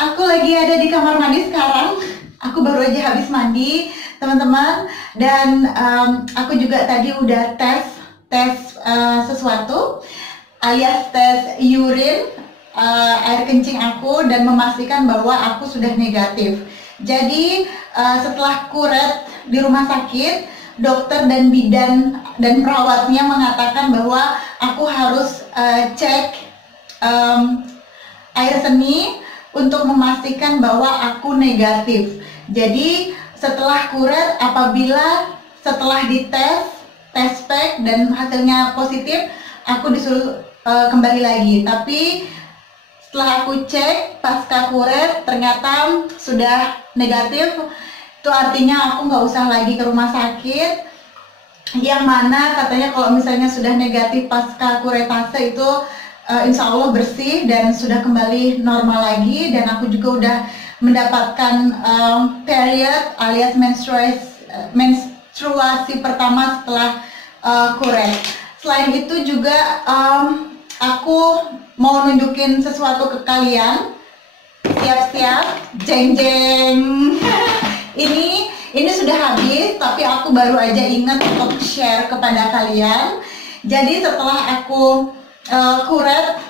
Aku lagi ada di kamar mandi sekarang. Aku baru aja habis mandi, teman-teman. Dan aku juga tadi udah tes sesuatu, alias tes urine, air kencing aku, dan memastikan bahwa aku sudah negatif. Jadi setelah kuret di rumah sakit, dokter dan bidan dan perawatnya mengatakan bahwa aku harus cek air seni untuk memastikan bahwa aku negatif. Jadi setelah kuret, apabila setelah dites, tes pack dan hasilnya positif, aku disuruh kembali lagi. Tapi setelah aku cek pasca kuret ternyata sudah negatif. Itu artinya aku nggak usah lagi ke rumah sakit. Yang mana katanya kalau misalnya sudah negatif pasca kuretase itu insya Allah bersih dan sudah kembali normal lagi. Dan aku juga udah mendapatkan period alias menstruasi pertama setelah kuret. Selain itu juga aku mau nunjukin sesuatu ke kalian. Siap-siap, jeng-jeng. Ini sudah habis, tapi aku baru aja ingat untuk share kepada kalian. Jadi setelah aku kuret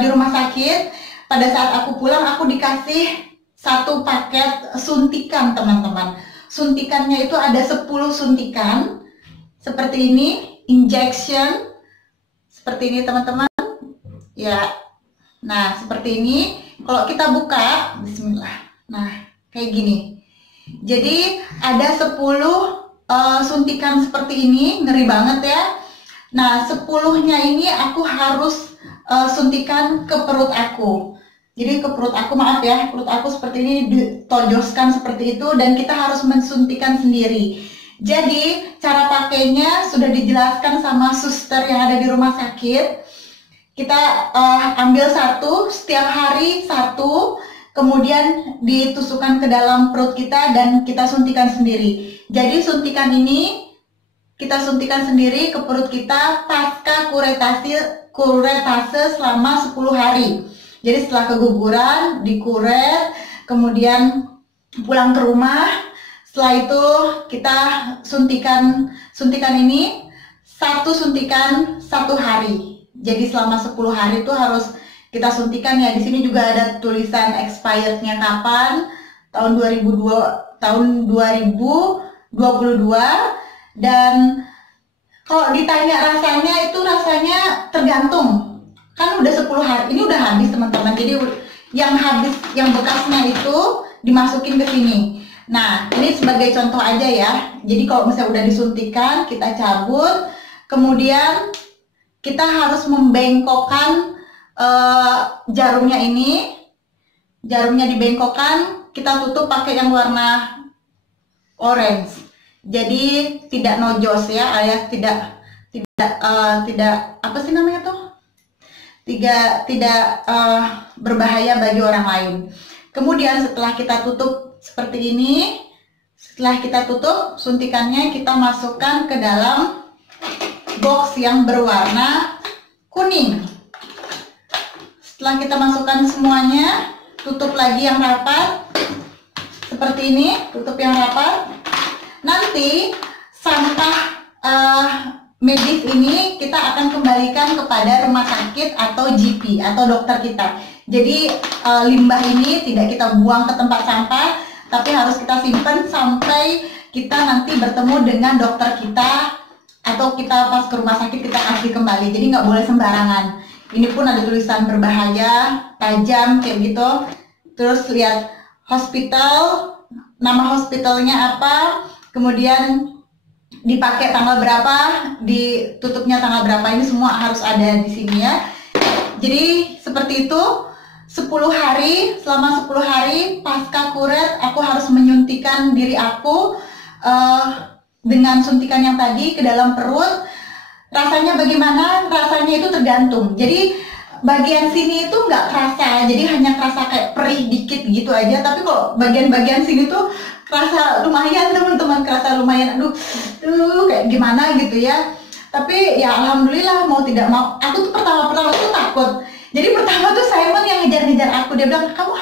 di rumah sakit, pada saat aku pulang aku dikasih satu paket suntikan, teman-teman. Suntikannya itu ada 10 suntikan seperti ini, injection seperti ini, teman-teman. Ya. Nah, seperti ini. Kalau kita buka, bismillah. Nah, kayak gini. Jadi ada 10 suntikan seperti ini, ngeri banget ya. Nah, 10-nya ini aku harus suntikan ke perut aku. Jadi ke perut aku, maaf ya, perut aku seperti ini ditojoskan seperti itu, dan kita harus mensuntikan sendiri. Jadi cara pakainya sudah dijelaskan sama suster yang ada di rumah sakit. Kita ambil satu, setiap hari satu, kemudian ditusukkan ke dalam perut kita dan kita suntikan sendiri. Jadi suntikan ini kita suntikan sendiri ke perut kita pasca kuretase selama 10 hari. Jadi setelah keguguran, dikuret, kemudian pulang ke rumah. Setelah itu kita suntikan ini, satu suntikan 1 hari. Jadi selama 10 hari itu harus kita suntikan ya. Di sini juga ada tulisan expirednya kapan, tahun 2022. Dan kalau ditanya rasanya, itu rasanya tergantung. Kan udah 10 hari, ini udah habis, teman-teman. Jadi yang habis, yang bekasnya itu dimasukin ke sini. Nah, ini sebagai contoh aja ya. Jadi kalau misalnya udah disuntikan, kita cabut, kemudian kita harus membengkokkan jarumnya ini. Jarumnya dibengkokkan, kita tutup pakai yang warna orange. Jadi tidak nojos ya, alias tidak apa sih namanya tuh? Tidak berbahaya bagi orang lain. Kemudian setelah kita tutup seperti ini, setelah kita tutup suntikannya, kita masukkan ke dalam box yang berwarna kuning. Setelah kita masukkan semuanya, tutup lagi yang rapat seperti ini, tutup yang rapat. Nanti sampah medis ini kita akan kembalikan kepada rumah sakit atau GP atau dokter kita. Jadi limbah ini tidak kita buang ke tempat sampah, tapi harus kita simpan sampai kita nanti bertemu dengan dokter kita, atau kita pas ke rumah sakit kita kasih kembali. Jadi nggak boleh sembarangan. Ini pun ada tulisan berbahaya, tajam kayak gitu. Terus lihat hospital, nama hospitalnya apa, kemudian dipakai tanggal berapa, ditutupnya tanggal berapa, ini semua harus ada di sini ya. Jadi seperti itu, 10 hari, selama 10 hari pasca kuret aku harus menyuntikkan diri aku dengan suntikan yang tadi ke dalam perut. Rasanya bagaimana? Rasanya itu tergantung. Jadi bagian sini itu nggak kerasa, jadi hanya kerasa kayak perih dikit gitu aja. Tapi kalau bagian-bagian sini tuh kerasa lumayan, teman-teman, kerasa lumayan. Aduh, kayak gimana gitu ya. Tapi ya alhamdulillah, mau tidak mau, aku tuh pertama tuh takut. Jadi pertama tuh Simon yang ngejar-ngejar aku aku, dia bilang kamu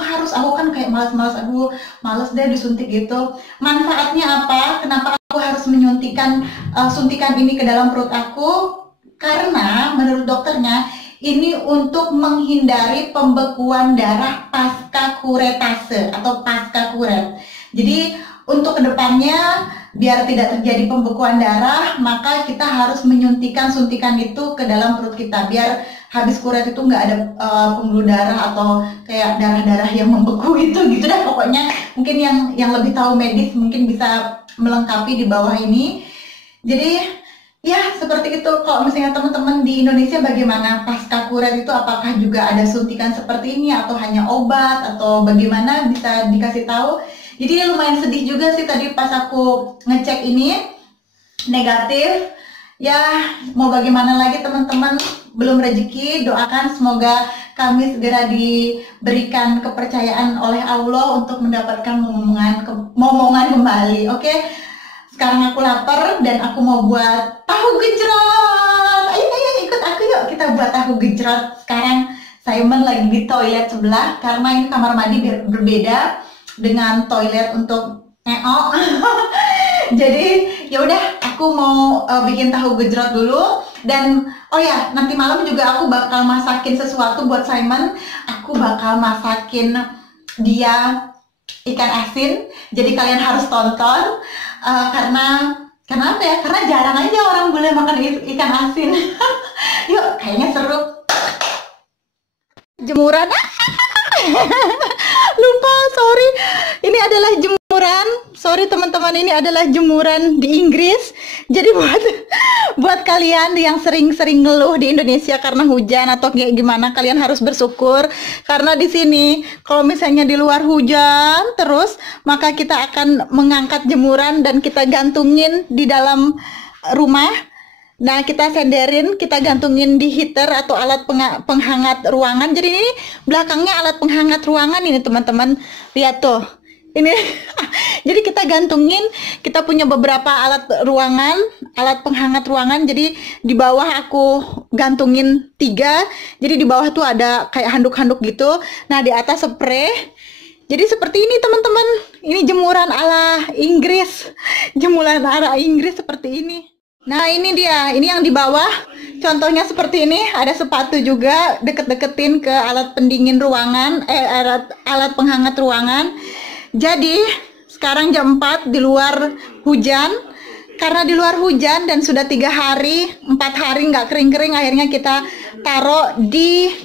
harus. Aku kan kayak malas-malas, aduh males deh disuntik gitu. Manfaatnya apa? Kenapa aku harus menyuntikkan suntikan ini ke dalam perut aku? Karena menurut dokternya ini untuk menghindari pembekuan darah pasca kuretase atau pasca kuret. Jadi untuk kedepannya biar tidak terjadi pembekuan darah, maka kita harus menyuntikkan suntikan itu ke dalam perut kita biar habis kuret itu nggak ada pembuluh darah atau kayak darah-darah yang membeku gitu dah pokoknya. Mungkin yang lebih tahu medis mungkin bisa melengkapi di bawah ini. Jadi ya seperti itu. Kalau misalnya teman-teman di Indonesia bagaimana pasca kuret itu, apakah juga ada suntikan seperti ini atau hanya obat atau bagaimana, bisa dikasih tahu. Jadi lumayan sedih juga sih tadi pas aku ngecek ini negatif. Ya mau bagaimana lagi teman-teman, belum rezeki, doakan semoga kami segera diberikan kepercayaan oleh Allah untuk mendapatkan momongan kembali. Oke, sekarang aku lapar dan aku mau buat tahu gejrot. Ayo ikut aku yuk, kita buat tahu gejrot. Sekarang Simon lagi di toilet sebelah karena ini kamar mandi berbeda dengan toilet untuk ngeok. Jadi ya udah, aku mau bikin tahu gejrot dulu. Dan oh ya, nanti malam juga aku bakal masakin sesuatu buat Simon. Aku bakal masakin dia ikan asin. Jadi kalian harus tonton karena apa ya? Karena jarang aja orang boleh makan ikan asin. Yuk, kayaknya seru. Jemuran. Lupa, sorry. Ini adalah jemuran. Sorry teman-teman, ini adalah jemuran di Inggris. Jadi buat kalian yang sering-sering ngeluh di Indonesia karena hujan atau kayak gimana, kalian harus bersyukur karena di sini kalau misalnya di luar hujan terus, maka kita akan mengangkat jemuran dan kita gantungin di dalam rumah. Nah, kita senderin, kita gantungin di heater atau alat penghangat ruangan. Jadi ini belakangnya alat penghangat ruangan ini teman-teman. Lihat tuh. Ini jadi kita gantungin, kita punya beberapa alat penghangat ruangan. Jadi di bawah aku gantungin 3. Jadi di bawah tuh ada kayak handuk-handuk gitu. Nah, di atas spray. Jadi seperti ini teman-teman. Ini jemuran ala Inggris. Jemuran ala Inggris seperti ini. Nah, ini dia, ini yang di bawah, contohnya seperti ini, ada sepatu juga, deket-deketin ke alat pendingin ruangan, alat penghangat ruangan. Jadi, sekarang jam 4, di luar hujan, karena di luar hujan dan sudah 3 hari, 4 hari nggak kering-kering, akhirnya kita taruh di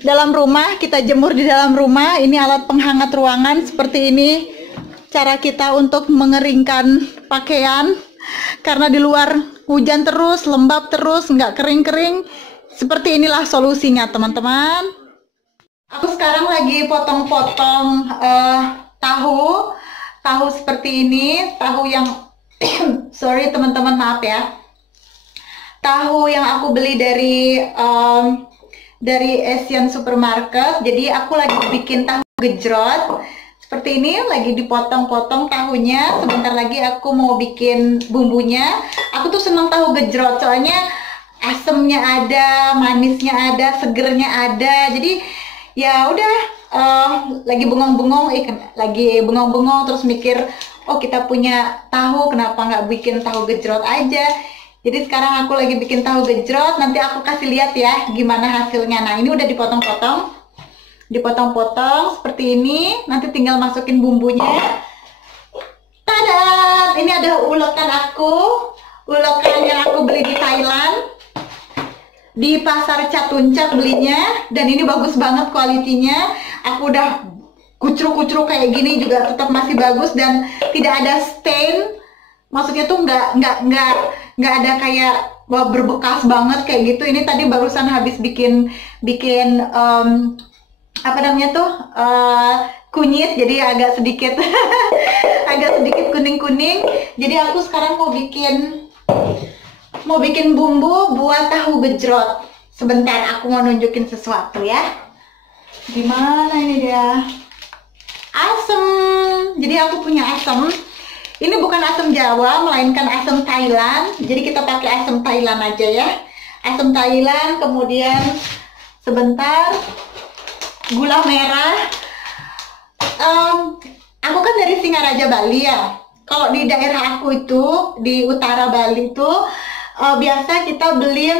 dalam rumah, kita jemur di dalam rumah. Ini alat penghangat ruangan, seperti ini, cara kita untuk mengeringkan pakaian. Karena di luar hujan terus, lembab terus, nggak kering-kering. Seperti inilah solusinya teman-teman. Aku sekarang lagi potong-potong tahu seperti ini. Tahu yang sorry teman-teman, maaf ya. Tahu yang aku beli dari Asian Supermarket. Jadi aku lagi bikin tahu gejrot. Seperti ini, lagi dipotong-potong tahunya. Sebentar lagi aku mau bikin bumbunya. Aku tuh senang tahu gejrot, soalnya asemnya ada, manisnya ada, segernya ada. Jadi ya udah, lagi bengong-bengong terus mikir, oh kita punya tahu, kenapa nggak bikin tahu gejrot aja. Jadi sekarang aku lagi bikin tahu gejrot. Nanti aku kasih lihat ya gimana hasilnya. Nah, ini udah dipotong-potong seperti ini. Nanti tinggal masukin bumbunya. Tada! Ini ada ulekan yang aku beli di Thailand, di pasar Catuncat belinya, dan ini bagus banget kualitinya. Aku udah kucruk-kucruk kayak gini juga tetap masih bagus dan tidak ada stain. Maksudnya tuh nggak ada kayak berbekas banget kayak gitu. Ini tadi barusan habis bikin apa namanya tuh kunyit, jadi agak sedikit kuning-kuning. Jadi aku sekarang mau bikin bumbu buat tahu gejrot. Sebentar, aku mau nunjukin sesuatu ya. Gimana ini dia? Asam. Jadi aku punya asam. Ini bukan asam Jawa, melainkan asam Thailand. Jadi kita pakai asam Thailand aja ya. Asam Thailand, kemudian sebentar. gula merah. Aku kan dari Singaraja Bali ya. Kalau di daerah aku itu di utara Bali itu biasa kita beli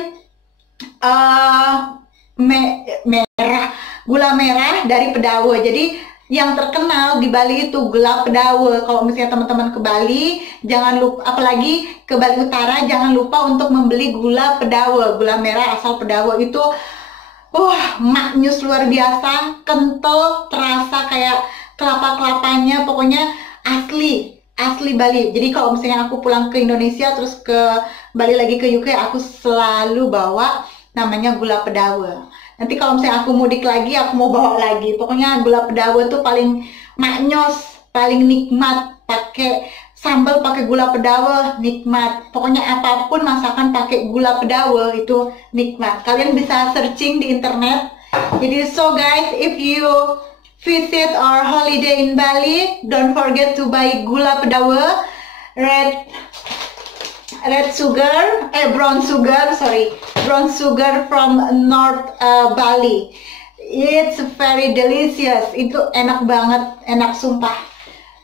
merah, gula merah dari Pedawe. Jadi yang terkenal di Bali itu gula Pedawe. Kalau misalnya teman-teman ke Bali, jangan lupa, apalagi ke Bali Utara, jangan lupa untuk membeli gula Pedawe, gula merah asal Pedawe itu. Maknyus luar biasa, kental, terasa kayak kelapa-kelapanya, pokoknya asli Bali. Jadi kalau misalnya aku pulang ke Indonesia terus ke Bali lagi ke UK, aku selalu bawa namanya gula Pedawe. Nanti kalau misalnya aku mudik lagi, aku mau bawa lagi. Pokoknya gula Pedawe tuh paling maknyos, paling nikmat. Pakai sambal pakai gula Pedawe nikmat. Pokoknya apapun masakan pakai gula Pedawe itu nikmat. Kalian bisa searching di internet. Jadi so guys, if you visit or holiday in Bali, don't forget to buy gula Pedawe, brown sugar from North Bali. It's very delicious. Itu enak banget, enak sumpah.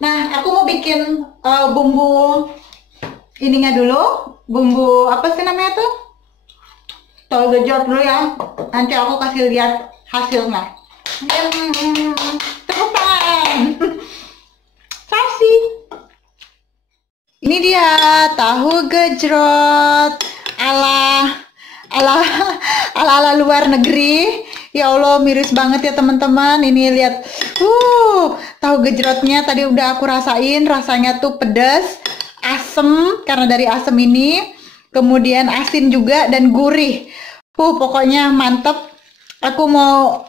Nah, aku mau bikin bumbu ininya dulu. Bumbu apa sih namanya tuh? Tol gejot dulu ya. Nanti aku kasih lihat hasilnya. Tepuk tangan. Kasih. Ini dia tahu gejrot ala luar negeri. Ya Allah, miris banget ya teman-teman. Ini lihat, tahu gejrotnya tadi udah aku rasain, rasanya tuh pedas, asem karena dari asem ini, kemudian asin juga dan gurih. Pokoknya mantep. Aku mau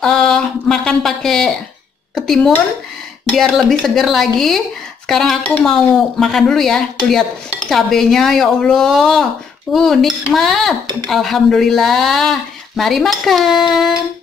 makan pakai ketimun biar lebih seger lagi. Sekarang aku mau makan dulu ya. Tuh lihat cabenya, ya Allah. Nikmat. Alhamdulillah. Mari makan.